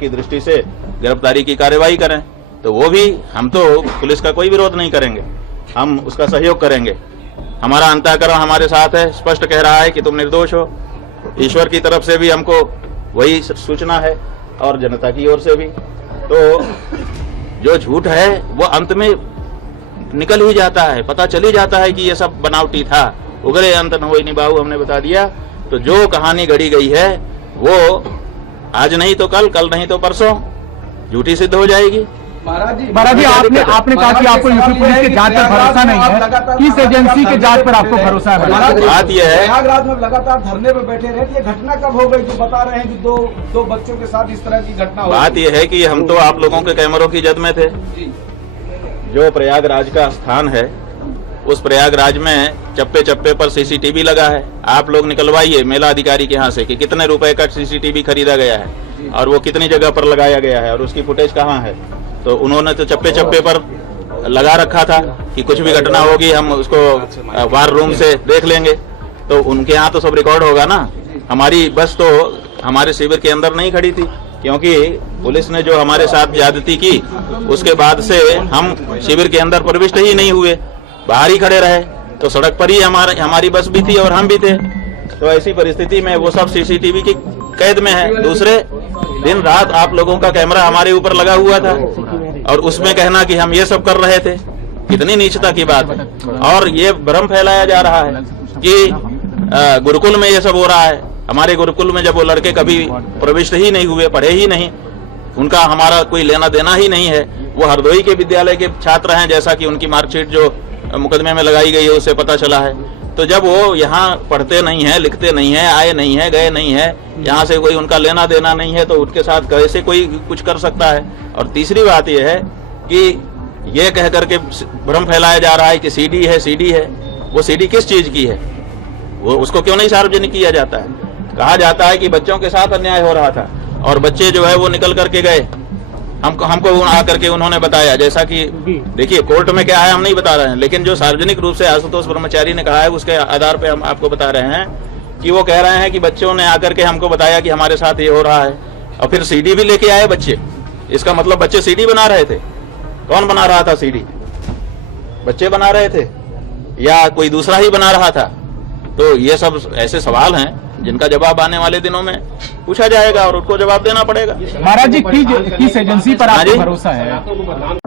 की दृष्टि से गिरफ्तारी की कार्यवाही करें, तो वो भी हम तो पुलिस का कोई विरोध नहीं करेंगे, हम उसका सहयोग करेंगे। हमारा अंतःकरण हमारे साथ है, स्पष्ट कह रहा है कि तुम निर्दोष हो। ईश्वर की तरफ से भी हमको वही सूचना है और जनता की ओर से भी। तो जो झूठ है वो अंत में निकल ही जाता है, पता चल ही जाता है कि ये सब बनावटी था। उगरे अंत न होई निभाऊ हमने बता दिया। तो जो कहानी गढ़ी गई है वो आज नहीं तो कल, कल नहीं तो परसों झूठी सिद्ध हो जाएगी। महाराज जी आपने कहा कि आपको यूपी पुलिस के जांच पर भरोसा नहीं है, किस एजेंसी के जांच पर आपको भरोसा है? बात यह है, प्रयागराज में लगातार धरने पे बैठे रहे, ये घटना कब हो गई जो बता रहे हैं कि दो बच्चों के साथ इस तरह की घटना हो? बात यह है कि हम तो आप लोगों के कैमरों की जद में थे। जो प्रयागराज का स्थान है उस प्रयागराज में चप्पे चप्पे पर सीसीटीवी लगा है। आप लोग निकलवाइए मेला अधिकारी के यहाँ से कि कितने रुपए का सीसीटीवी खरीदा गया है और वो कितनी जगह पर लगाया गया है और उसकी फुटेज कहाँ है। तो उन्होंने तो चप्पे चप्पे पर लगा रखा था कि कुछ भी घटना होगी हम उसको वार रूम से देख लेंगे। तो उनके यहाँ तो सब रिकॉर्ड होगा ना। हमारी बस तो हमारे शिविर के अंदर नहीं खड़ी थी, क्योंकि पुलिस ने जो हमारे साथ ज्यादती की उसके बाद से हम शिविर के अंदर प्रविष्ट ही नहीं हुए, बाहर ही खड़े रहे। तो सड़क पर ही हमारी बस भी थी और हम भी थे। तो ऐसी परिस्थिति में वो सब सीसीटीवी की कैद में है। दूसरे दिन रात आप लोगों का कैमरा हमारे ऊपर लगा हुआ था और उसमें कहना कि हम ये सब कर रहे थे, कितनी नीचता की बात है। और ये भ्रम फैलाया जा रहा है कि गुरुकुल में ये सब हो रहा है। हमारे गुरुकुल में जब वो लड़के कभी प्रविष्ट ही नहीं हुए, पढ़े ही नहीं, उनका हमारा कोई लेना देना ही नहीं है। वो हरदोई के विद्यालय के छात्र हैं, जैसा कि उनकी मार्कशीट जो मुकदमे में लगाई गई है उससे पता चला है। तो जब वो यहाँ पढ़ते नहीं है, लिखते नहीं है, आए नहीं है, गए नहीं है, यहाँ से कोई उनका लेना देना नहीं है, तो उनके साथ कैसे कोई कुछ कर सकता है। और तीसरी बात यह है कि ये कह करके भ्रम फैलाया जा रहा है कि सीडी है, सीडी है। वो सीडी किस चीज की है, वो उसको क्यों नहीं सार्वजनिक किया जाता है? कहा जाता है कि बच्चों के साथ अन्याय हो रहा था और बच्चे जो है वो निकल करके गए, हमको आकर के उन्होंने बताया। जैसा कि देखिए कोर्ट में क्या है हम नहीं बता रहे हैं, लेकिन जो सार्वजनिक रूप से आशुतोष ब्रह्मचारी ने कहा है उसके आधार पे हम आपको बता रहे हैं कि वो कह रहे हैं कि बच्चों ने आकर के हमको बताया कि हमारे साथ ये हो रहा है। और फिर सीडी भी लेके आए बच्चे। इसका मतलब बच्चे सीडी बना रहे थे। कौन बना रहा था सीडी? बच्चे बना रहे थे या कोई दूसरा ही बना रहा था? तो ये सब ऐसे सवाल हैं जिनका जवाब आने वाले दिनों में पूछा जाएगा और उनको जवाब देना पड़ेगा। महाराज जी किस एजेंसी पर आपको भरोसा है?